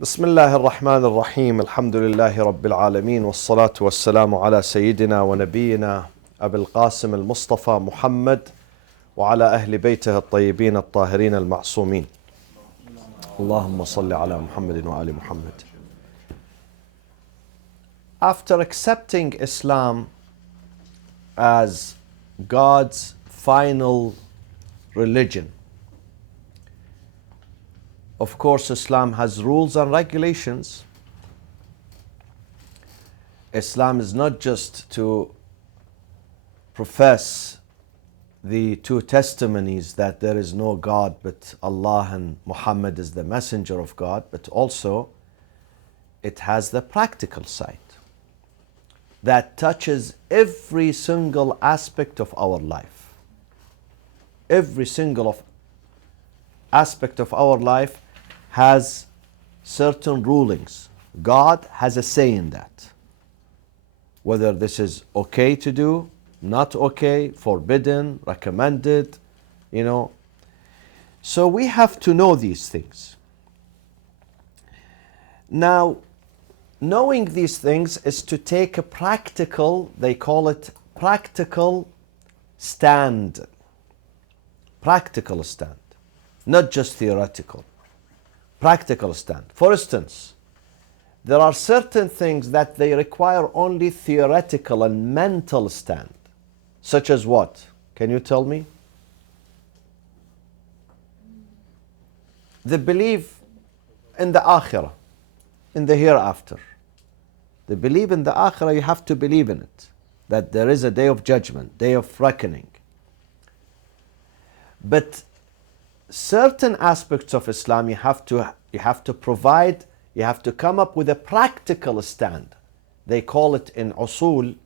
بسم الله الرحمن الرحيم الحمد لله رب العالمين والصلاة والسلام على سيدنا ونبينا أبي القاسم المصطفى محمد وعلى أهل بيته الطيبين الطاهرين المعصومين اللهم صل على محمد وآل محمد. After accepting Islam as God's final religion, of course, Islam has rules and regulations. Islam is not just to profess the two testimonies that there is no God but Allah and Muhammad is the messenger of God, but also it has the practical side that touches every single aspect of our life. Every single aspect of our life has certain rulings. God has a say in that. Whether this is okay to do, not okay, forbidden, recommended, So we have to know these things. Now, knowing these things is to take a practical, they call it practical stand. Practical stand, not just theoretical. Practical stand. For instance, there are certain things that they require only theoretical and mental stand. Such as what? Can you tell me? The belief in the akhirah, in the hereafter. The belief in the akhirah, you have to believe in it. That there is a day of judgment, day of reckoning. But certain aspects of Islam you have to provide, you have to come up with a practical stand. They call it in usul,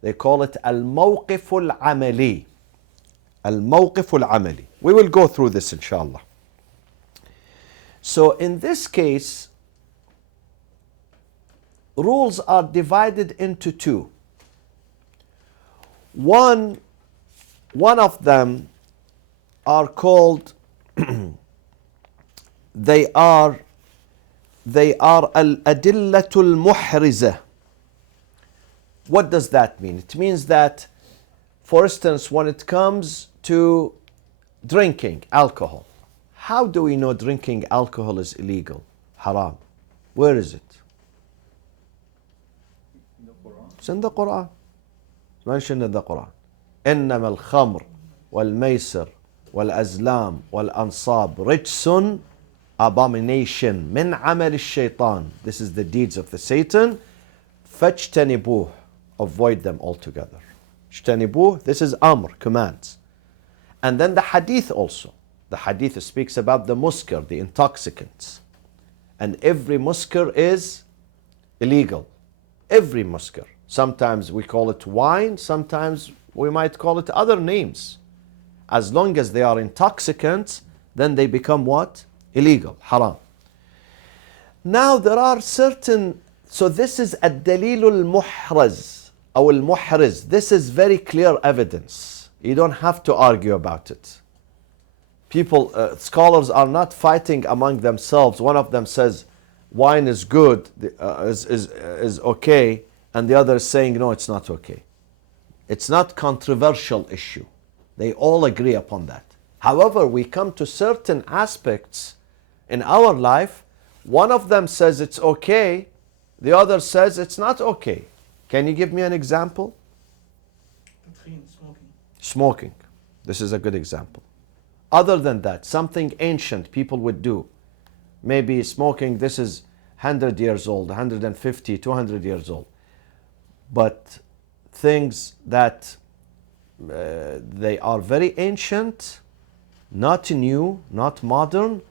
they call it al-mawqif al-amali. Al-mawqif al-amali. We will go through this inshallah. So in this case, rules are divided into two. One of them are called they are al-adillatul muhrizah. What does that mean? It means that, for instance, when it comes to drinking alcohol, how do we know drinking alcohol is illegal, haram? Where is it? In the Quran. It's in the Quran. It's mentioned in the Quran. إنما الخمر والميسر والأزلام والأنصاب رجس, abomination من عمل الشيطان. This is the deeds of the Satan. فاجتنبوه, avoid them altogether. اجتنبوه, this is amr, commands. And then the hadith also. The hadith speaks about the muskar, the intoxicants. And every muskar is illegal. Every muskar. Sometimes we call it wine, sometimes we might call it other names. As long as they are intoxicants, then they become what? Illegal, haram. Now there are certain, so this is ad-dalilul muhraz, or al-muhriz. This is very clear evidence. You don't have to argue about it. People, scholars are not fighting among themselves. One of them says wine is good, is okay, and the other is saying no, it's not okay. It's not controversial issue. They all agree upon that. However, we come to certain aspects in our life. One of them says it's okay, the other says it's not okay. Can you give me an example? Smoking. Smoking. This is a good example. Other than that, something ancient people would do. Maybe smoking, this is 100 years old, 150, 200 years old. But things that they are very ancient, not new, not modern,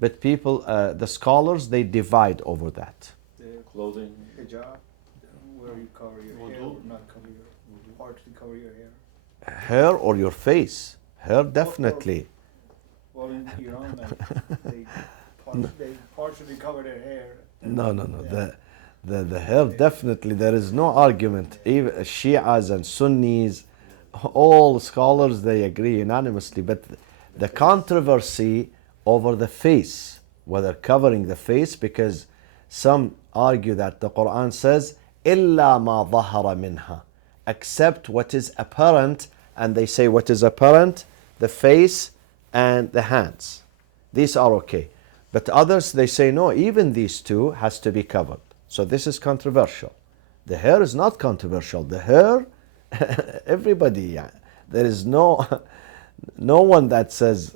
but people, the scholars, they divide over that. The Clothing. hijab, where you cover your hair, Wudu. not cover your, partially cover your hair. Hair or your face? Hair definitely. Well, in Iran, they partially cover their hair. No. Yeah. The hair definitely, there is no argument. Even Shias and Sunnis, all scholars, they agree unanimously. But the controversy over the face, whether covering the face, because some argue that the Quran says إِلَّا مَا ظَهَرَ مِنْهَا, except what is apparent, and they say what is apparent, the face and the hands. These are okay. But others, they say no, even these two has to be covered. So this is controversial. The hair is not controversial. The hair, everybody, yeah. There is no one that says,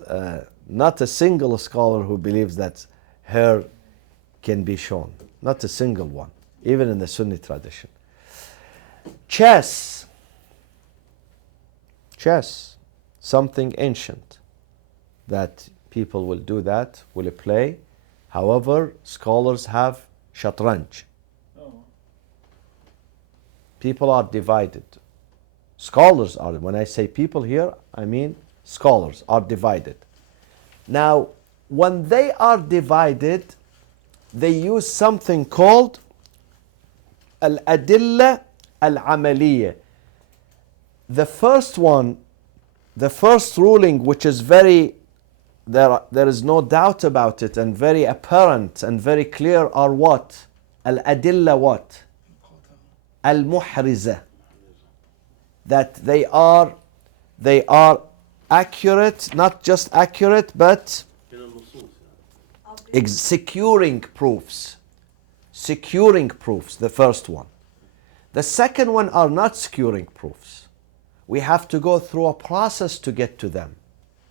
not a single scholar who believes that hair can be shown. Not a single one, even in the Sunni tradition. Chess, something ancient that people will do that, will play. However, scholars have shatranj. Oh. People are divided. Scholars are, when I say people here, I mean scholars are divided. Now, when they are divided, they use something called al-adilla al-amaliyya. The first one, the first ruling, which is very, there is no doubt about it, and very apparent and very clear, are what? Al-adilla what? Al-muhriza. That they are accurate, not just accurate, but securing proofs. Securing proofs, the first one. The second one are not securing proofs. We have to go through a process to get to them.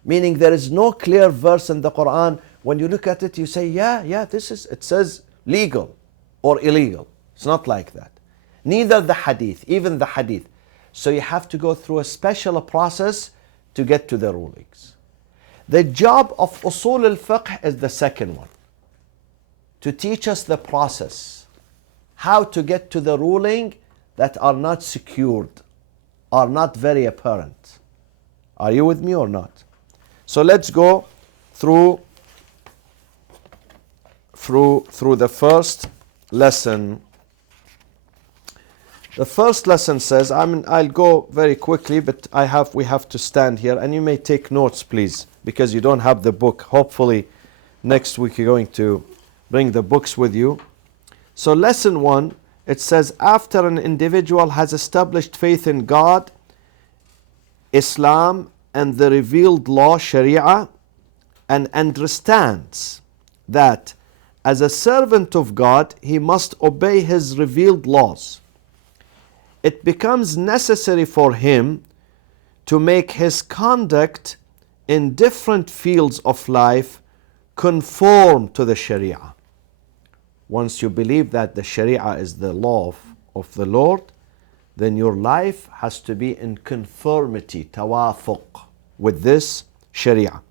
Meaning there is no clear verse in the Quran. When you look at it, you say, yeah, it says legal or illegal. It's not like that. Neither the hadith, even the hadith. So you have to go through a special process to get to the rulings. The job of usul al-fiqh is the second one. To teach us the process. How to get to the ruling that are not secured, are not very apparent. Are you with me or not? So let's go through the first lesson. The first lesson says, I'll go very quickly, but we have to stand here, and you may take notes, please, because you don't have the book. Hopefully next week you're going to bring the books with you. So lesson 1, it says, after an individual has established faith in God, Islam, and the revealed law, Sharia, and understands that as a servant of God, he must obey his revealed laws, it becomes necessary for him to make his conduct in different fields of life conform to the Sharia. Once you believe that the Sharia is the law of the Lord, then your life has to be in conformity, tawafuq, with this Sharia.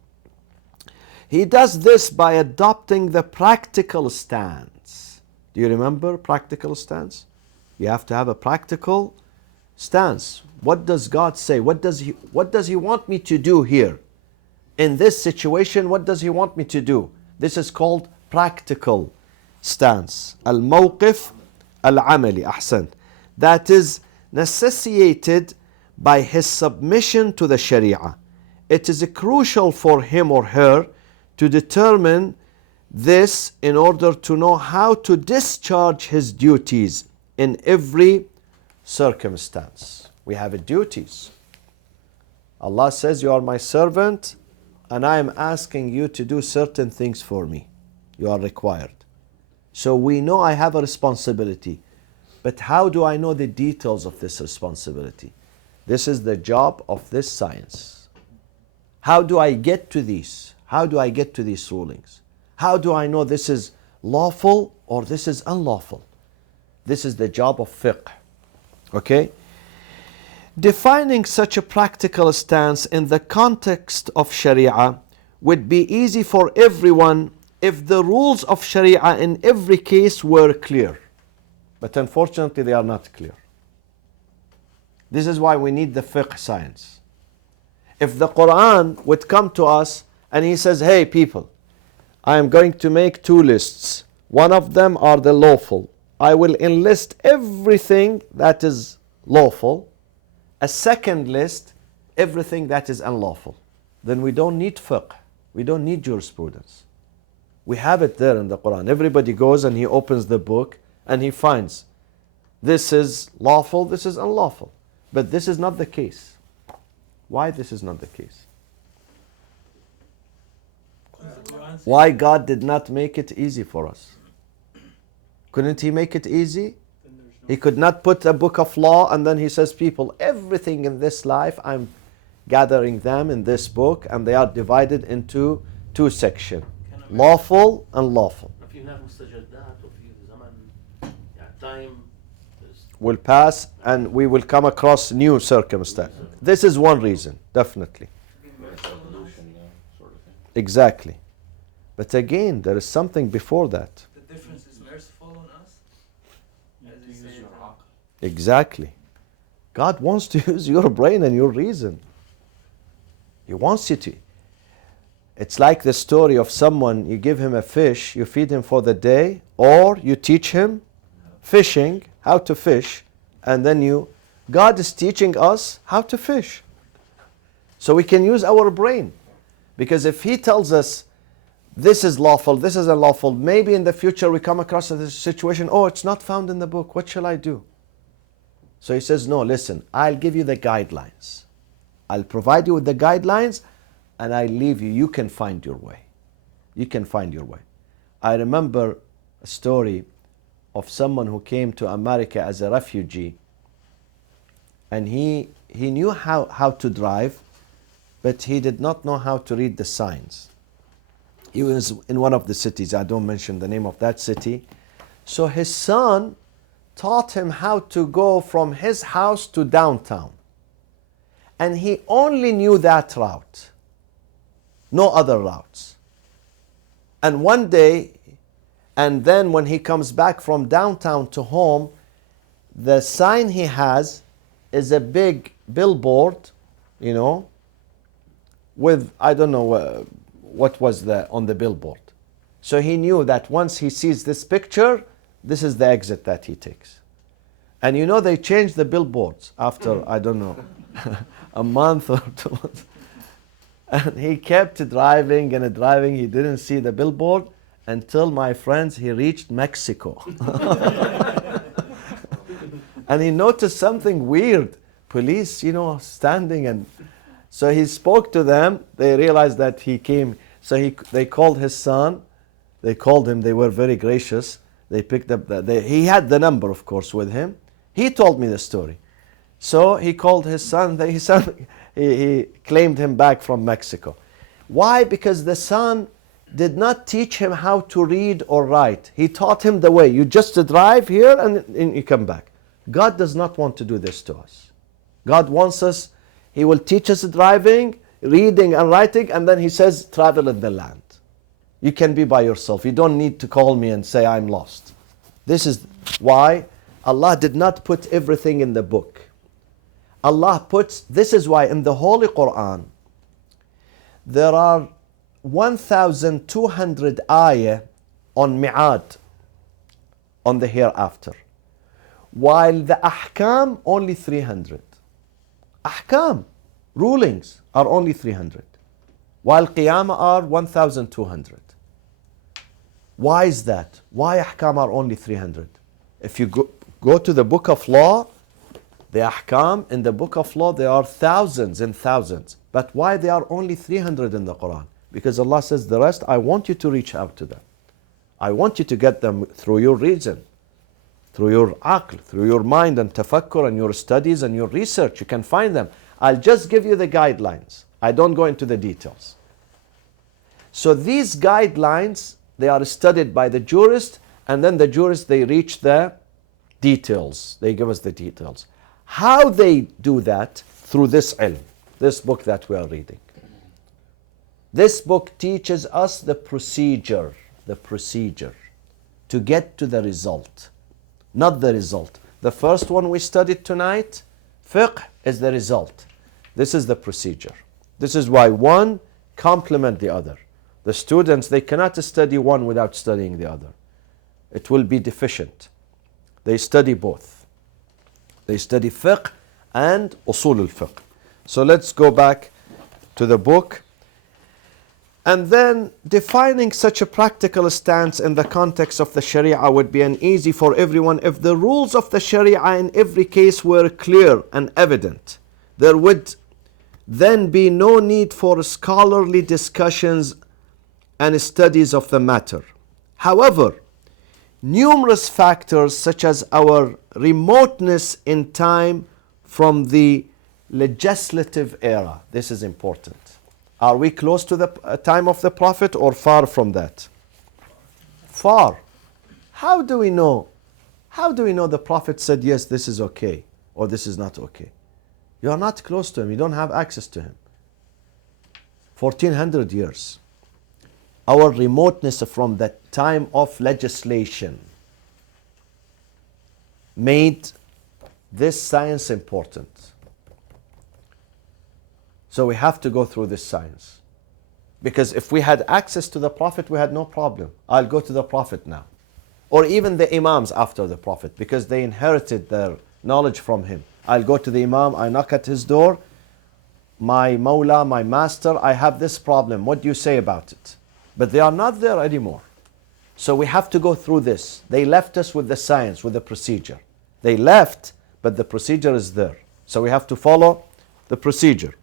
He does this by adopting the practical stance. Do you remember practical stance? You have to have a practical stance. What does God say? What does He want me to do here? In this situation, what does He want me to do? This is called practical stance. Al-mawqif al-amali, ahsan. That is necessitated by his submission to the Sharia. It is crucial for him or her to determine this in order to know how to discharge his duties in every circumstance. We have duties. Allah says, you are my servant and I am asking you to do certain things for me. You are required. So we know I have a responsibility. But how do I know the details of this responsibility? This is the job of this science. How do I get to these? How do I get to these rulings? How do I know this is lawful or this is unlawful? This is the job of fiqh. Okay? Defining such a practical stance in the context of Sharia would be easy for everyone if the rules of Sharia in every case were clear. But unfortunately, they are not clear. This is why we need the fiqh science. If the Quran would come to us and he says, hey people, I am going to make 2 lists. One of them are the lawful. I will enlist everything that is lawful. A second list, everything that is unlawful. Then we don't need fiqh. We don't need jurisprudence. We have it there in the Quran. Everybody goes and he opens the book and he finds this is lawful, this is unlawful. But this is not the case. Why this is not the case? Why God did not make it easy for us? Couldn't He make it easy? He could not put a book of law and then He says, people, everything in this life, I'm gathering them in this book, and they are divided into two sections, lawful and lawful. Will pass and we will come across new circumstance. This is one reason, definitely. Exactly. But again, there is something before that. The difference is merciful on us. As they say, Exactly. God wants to use your brain and your reason. He wants you to. It's like the story of someone, you give him a fish, you feed him for the day, or you teach him fishing, how to fish, and then God is teaching us how to fish. So we can use our brain. Because if He tells us, this is lawful, this is unlawful, maybe in the future we come across a situation, oh, it's not found in the book, what shall I do? So He says, no, listen, I'll give you the guidelines. I'll provide you with the guidelines, and I leave you. You can find your way. You can find your way. I remember a story of someone who came to America as a refugee, and he knew how to drive, but he did not know how to read the signs. He was in one of the cities, I don't mention the name of that city. So his son taught him how to go from his house to downtown. And he only knew that route, no other routes. And one day, and then when he comes back from downtown to home, the sign he has is a big billboard, with, I don't know what was on the billboard. So he knew that once he sees this picture, this is the exit that he takes. And they changed the billboards after, I don't know, a month or 2 months. And he kept driving and driving. He didn't see the billboard until, my friends, he reached Mexico. And he noticed something weird. Police, standing. And so he spoke to them. They realized that he came. So they called his son. They called him. They were very gracious. They picked up he had the number, of course, with him. He told me the story. So he called his son. He claimed him back from Mexico. Why? Because the son did not teach him how to read or write. He taught him the way. You just drive here and you come back. God does not want to do this to us. God wants us, He will teach us driving, reading and writing, and then He says, travel in the land. You can be by yourself. You don't need to call me and say, I'm lost. This is why Allah did not put everything in the book. This is why in the Holy Quran, there are 1,200 ayah on mi'ad, on the hereafter. While the ahkam, only 300. Ahkam, rulings, are only 300. While qiyamah are 1,200. Why is that? Why ahkam are only 300? If you go to the book of law, the ahkam in the book of law, there are thousands and thousands. But why they are only 300 in the Quran? Because Allah says, the rest, I want you to reach out to them. I want you to get them through your reason, through your aql, through your mind and tafakkur and your studies and your research. You can find them. I'll just give you the guidelines. I don't go into the details. So these guidelines, they are studied by the jurist, and then the jurists, they reach the details. They give us the details. How they do that? Through this ilm, this book that we are reading. This book teaches us the procedure to get to the result, not the result. The first one we studied tonight, fiqh, is the result. This is the procedure. This is why one complement the other. The students, they cannot study one without studying the other. It will be deficient. They study both. They study fiqh and usul al-fiqh. So let's go back to the book. And then defining such a practical stance in the context of the Sharia would be uneasy for everyone if the rules of the Sharia in every case were clear and evident. There would then be no need for scholarly discussions and studies of the matter. However, numerous factors such as our remoteness in time from the legislative era, this is important. Are we close to the time of the Prophet or far from that? Far. How do we know? How do we know the Prophet said, yes, this is okay or this is not okay? You are not close to him. You don't have access to him. 1400 years. Our remoteness from that time of legislation made this science important. So we have to go through this science. Because if we had access to the Prophet, we had no problem. I'll go to the Prophet now. Or even the Imams after the Prophet, because they inherited their knowledge from him. I'll go to the Imam, I knock at his door. My Mawla, my master, I have this problem. What do you say about it? But they are not there anymore. So we have to go through this. They left us with the science, with the procedure. They left, but the procedure is there. So we have to follow the procedure.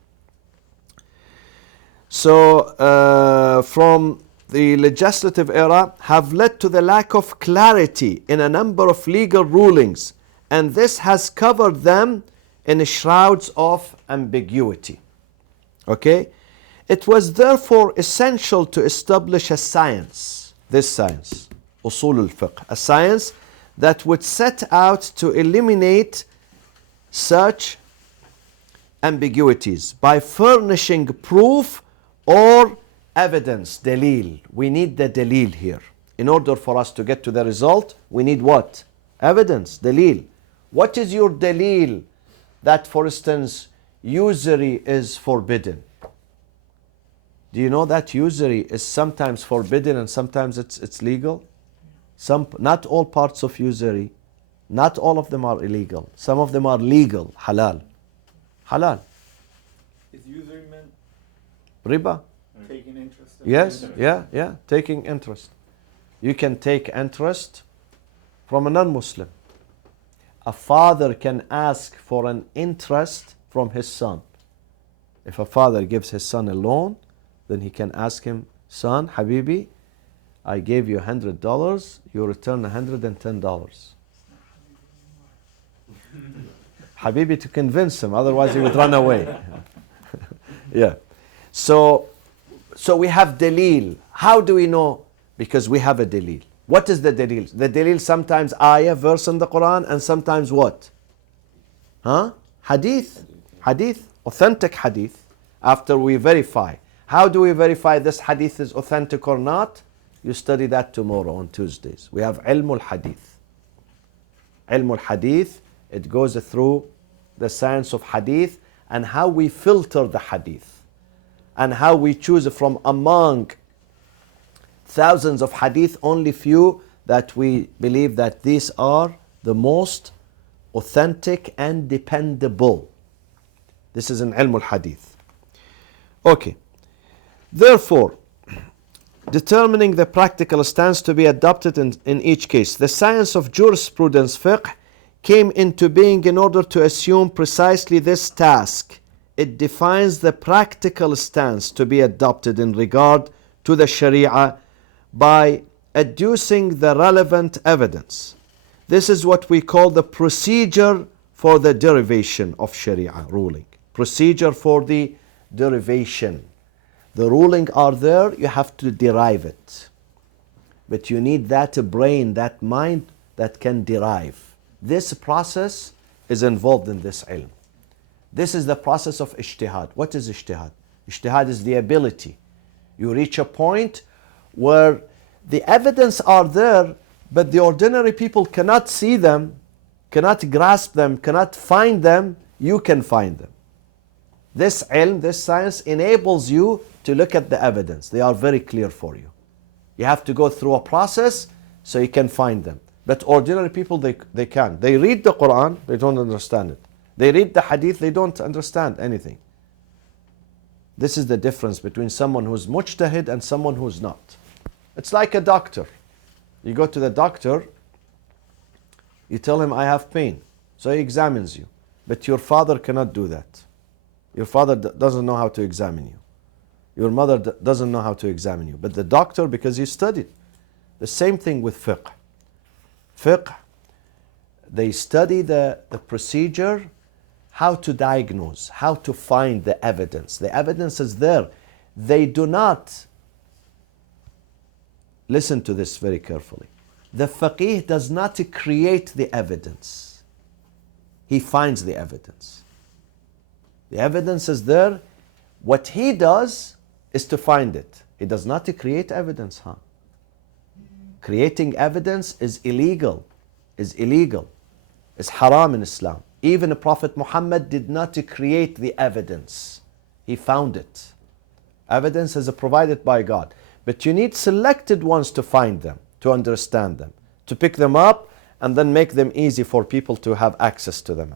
So from the legislative era have led to the lack of clarity in a number of legal rulings, and this has covered them in shrouds of ambiguity. Okay? It was therefore essential to establish a science, this science, Usul al-Fiqh, a science that would set out to eliminate such ambiguities by furnishing proof or evidence, dalil. We need the dalil here. In order for us to get to the result, we need what? Evidence, dalil. What is your dalil that, for instance, usury is forbidden? Do you know that usury is sometimes forbidden and sometimes it's legal? Not all parts of usury, not all of them are illegal. Some of them are legal, halal. Halal. Is usury meant Riba. taking interest? Yes, yeah, taking interest. You can take interest from a non-Muslim. A father can ask for an interest from his son. If a father gives his son a loan, then he can ask him, son, Habibi, I gave you $100, you return $110. Habibi to convince him, otherwise he would run away. Yeah. So we have dalil. How do we know? Because we have a dalil. What is the dalil? The dalil sometimes ayah, verse in the Quran, and sometimes what? Hadith. Hadith, authentic hadith. After we verify. How do we verify this hadith is authentic or not? You study that tomorrow on Tuesdays. We have ilm al-hadith. Ilm al-hadith, it goes through the science of hadith and how we filter the hadith. And how we choose from among thousands of hadith, only few that we believe that these are the most authentic and dependable. This is an ilm al-hadith. Okay. Therefore, determining the practical stance to be adopted in each case, the science of jurisprudence fiqh came into being in order to assume precisely this task. It defines the practical stance to be adopted in regard to the Sharia by adducing the relevant evidence. This is what we call the procedure for the derivation of Sharia ruling. Procedure for the derivation. The ruling are there, you have to derive it. But you need that brain, that mind that can derive. This process is involved in this ilm. This is the process of ijtihad. What is ijtihad? Ijtihad is the ability. You reach a point where the evidence are there, but the ordinary people cannot see them, cannot grasp them, cannot find them. You can find them. This ilm, this science enables you to look at the evidence. They are very clear for you. You have to go through a process so you can find them. But ordinary people, they can't. They read the Quran, they don't understand it. They read the hadith, they don't understand anything. This is the difference between someone who's mujtahid and someone who's not. It's like a doctor. You go to the doctor, you tell him, I have pain. So he examines you. But your father cannot do that. Your father doesn't know how to examine you. Your mother doesn't know how to examine you. But the doctor, because he studied. The same thing with fiqh. Fiqh, they study the procedure, how to diagnose, how to find the evidence. The evidence is there. They do not, listen to this very carefully. The faqih does not create the evidence. He finds the evidence. The evidence is there. What he does is to find it. He does not create evidence, huh? Creating evidence is illegal. Is haram in Islam. Even the Prophet Muhammad did not create the evidence. He found it. Evidence is provided by God. But you need selected ones to find them, to understand them, to pick them up, and then make them easy for people to have access to them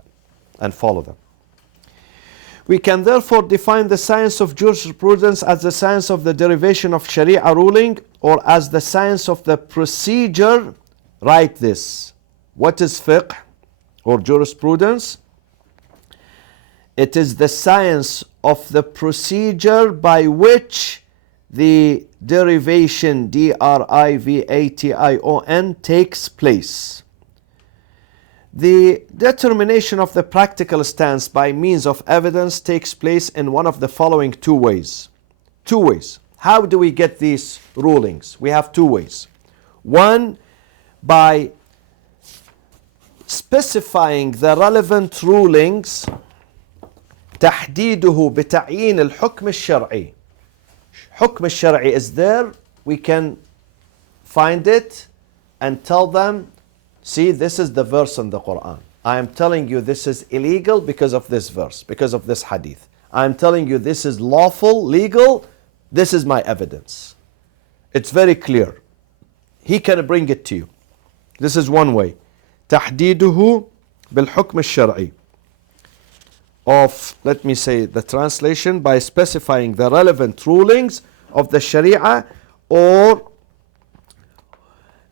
and follow them. We can therefore define the science of jurisprudence as the science of the derivation of Sharia ruling, or as the science of the procedure. Write this. What is fiqh or jurisprudence? It is the science of the procedure by which the derivation, derivation, takes place. The determination of the practical stance by means of evidence takes place in one of the following two ways. How do we get these rulings? We have two ways. One, by specifying the relevant rulings, تحديده بتعيين الحكم الشرعي. حكم الشرعي is there. We can find it and tell them, see, this is the verse in the Quran. I am telling you this is illegal because of this verse, because of this hadith. I am telling you this is lawful, legal. This is my evidence. It's very clear. He can bring it to you. This is one way. تحديده بالحكم الشرعي. Of, let me say the translation, by specifying the relevant rulings of the Sharia, or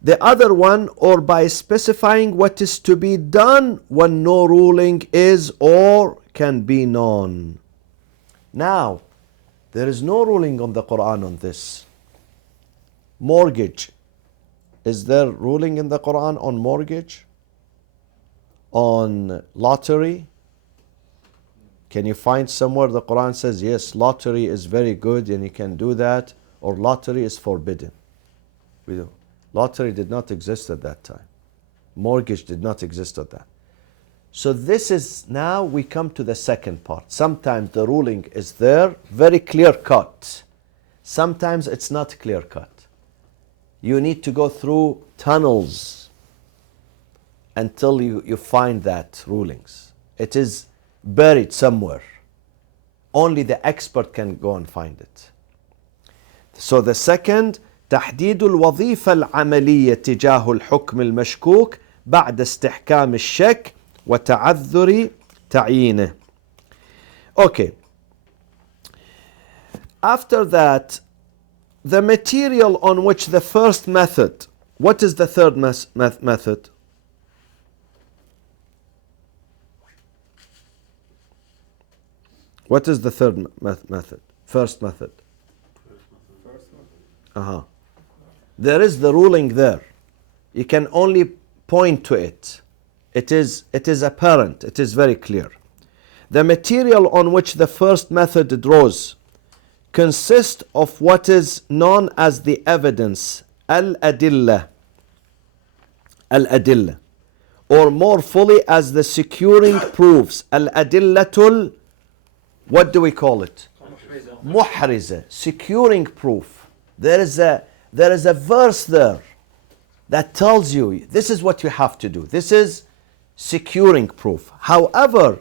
the other one, or by specifying what is to be done when no ruling is or can be known. Now, there is no ruling on the Quran on this. Mortgage. Is there ruling in the Quran on mortgage? On lottery? Can you find somewhere the Quran says, yes, lottery is very good and you can do that, or lottery is forbidden? We do. Lottery did not exist at that time. Mortgage did not exist at that. So this is, now we come to the second part. Sometimes the ruling is there, very clear cut. Sometimes it's not clear cut. You need to go through tunnels until you find that rulings. It is buried somewhere. Only the expert can go and find it. So the second, تحديد الوظيفة العملية تجاه الحكم المشكوك بعد استحكام الشك وتعذر تعيينه. Okay. After that, the material on which the first method, what is the third method? What is the third method? First method. There is the ruling there. You can only point to it. It is apparent. It is very clear. The material on which the first method draws consists of what is known as the evidence, al-adillah, or more fully as the securing proofs, al-adillatul, what do we call it? Muhriza, securing proof. There is a verse there that tells you this is what you have to do. This is securing proof. However,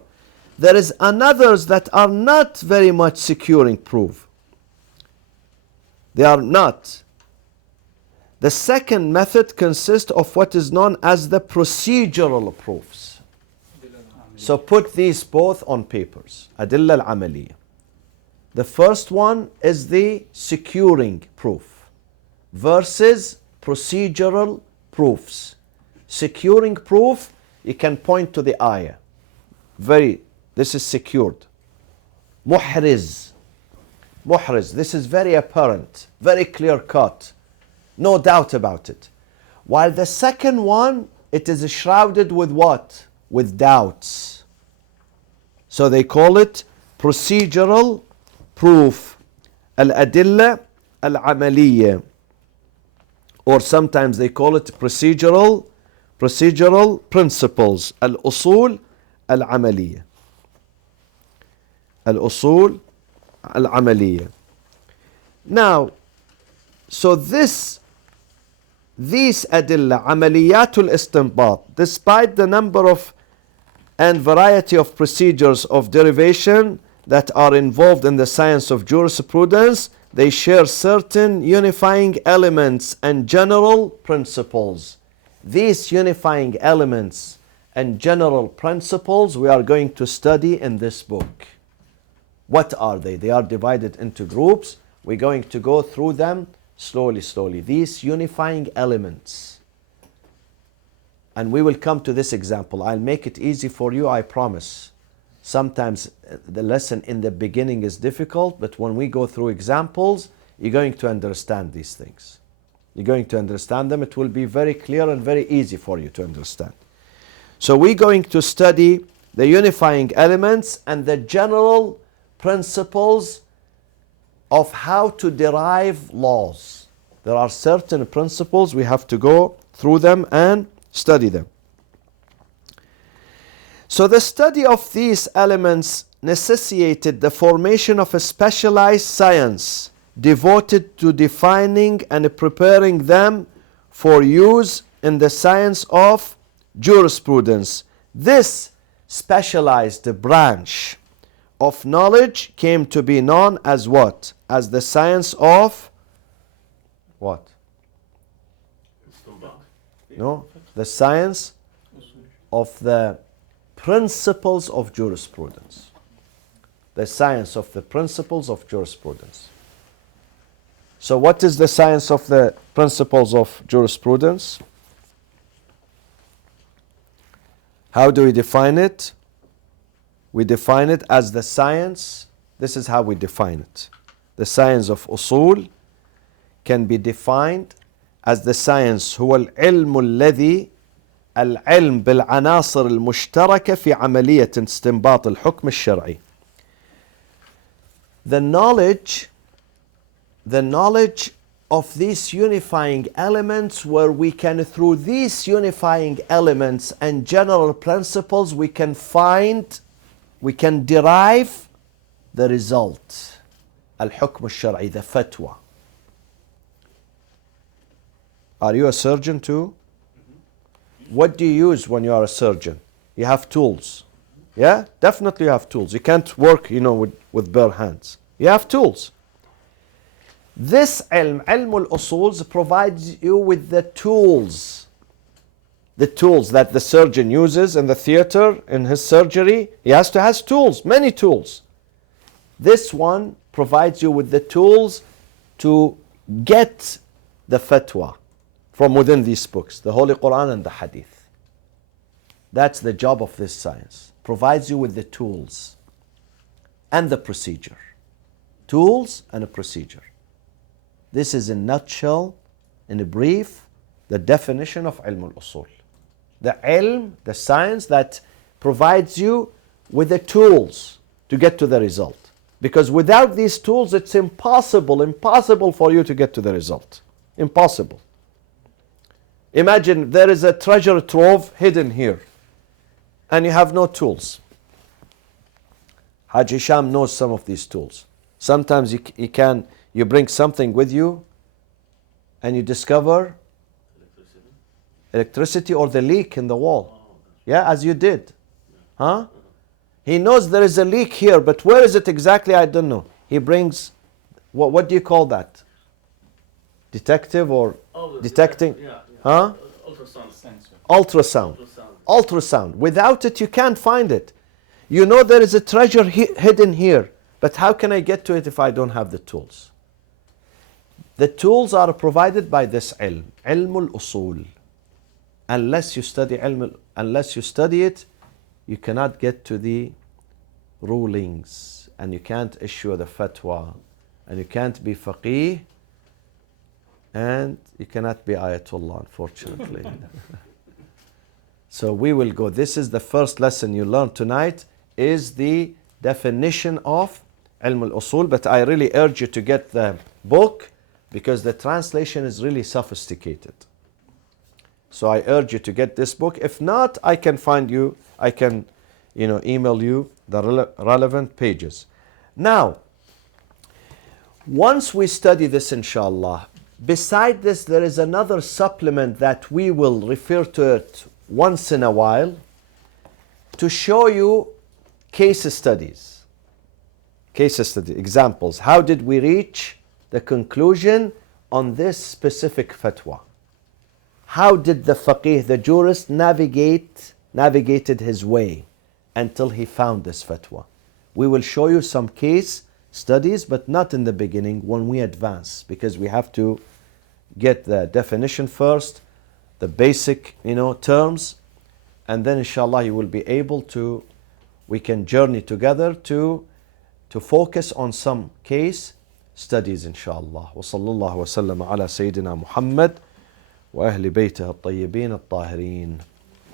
there is others that are not very much securing proof. They are not. The second method consists of what is known as the procedural proofs. So put these both on papers. Adilla al-amaliyya. The first one is the securing proof versus procedural proofs. Securing proof, you can point to the ayah. This is secured. Muhriz. Muhriz, this is very apparent, very clear cut. No doubt about it. While the second one, it is shrouded with what? With doubts. So they call it procedural proof. Al-adilla al-amaliyya. Or sometimes they call it procedural principles. Al-usul al-amaliyya. Al-usul al-amaliyya. Now, so these adilla, amaliyatul istinbat, despite the number of and variety of procedures of derivation that are involved in the science of jurisprudence, they share certain unifying elements and general principles. These unifying elements and general principles we are going to study in this book. What are they? They are divided into groups. We're going to go through them slowly. These unifying elements. And we will come to this example. I'll make it easy for you, I promise. Sometimes the lesson in the beginning is difficult, but when we go through examples, you're going to understand these things. You're going to understand them. It will be very clear and very easy for you to understand. So we're going to study the unifying elements and the general principles of how to derive laws. There are certain principles, we have to go through them and study them. So the study of these elements necessitated the formation of a specialized science devoted to defining and preparing them for use in the science of jurisprudence. This specialized branch of knowledge came to be known as what? As the science of what? No, the science of the principles of jurisprudence. The science of the principles of jurisprudence. So what is the science of the principles of jurisprudence? How do we define it? We define it as the science. This is how we define it. The science of usul can be defined as the science هو العلم الذي العلم بالعناصر المشتركة في عملية استنباط الحكم الشرعي. The knowledge of these unifying elements, where we can, through these unifying elements and general principles, we can derive the result. الحكم الشرعي, the fatwa. Are you a surgeon too? What do you use when you are a surgeon? You have tools. Yeah? Definitely you have tools. You can't work, with bare hands. You have tools. This ilm al-usuls, provides you with the tools. The tools that the surgeon uses in the theater, in his surgery. He has tools, many tools. This one provides you with the tools to get the fatwa from within these books, the Holy Quran and the Hadith. That's the job of this science. Provides you with the tools and the procedure. Tools and a procedure. This is in a nutshell, in a brief, the definition of ilm al-usul. The ilm, the science that provides you with the tools to get to the result. Because without these tools, it's impossible for you to get to the result. Impossible. Imagine there is a treasure trove hidden here, and you have no tools. Haj Hisham knows some of these tools. Sometimes you bring something with you, and you discover electricity or the leak in the wall. Yeah, as you did. Huh? He knows there is a leak here, but where is it exactly? I don't know. He brings, what do you call that? Detective or detecting? Yeah. Huh? Ultrasound. Ultrasound. Without it, you can't find it. You know there is a treasure hidden here, But how can I get to it if I don't have the tools? The tools are provided by this ilm, ilm al-usul. Unless you study it, you cannot get to the rulings, and you can't issue the fatwa, and you can't be faqih, and you cannot be ayatollah, unfortunately. So we will go. This is the first lesson you learn tonight, is the definition of ilm al-usul. But I really urge you to get the book, because the translation is really sophisticated. So I urge you to get this book. If not, I can find you, I can email you the relevant pages. Now, once we study this, inshallah, beside this, there is another supplement that we will refer to it once in a while to show you case studies, examples. How did we reach the conclusion on this specific fatwa? How did the faqih, the jurist, navigated his way until he found this fatwa? We will show you some case studies, but not in the beginning, when we advance, because we have to get the definition first, the basic terms, and then inshallah you will be able to, we can journey together to focus on some case studies, inshallah. Wa sallallahu wa sallam ala Sayyidina Muhammad wa ahli baytihi at-tayyibin at-tahirin.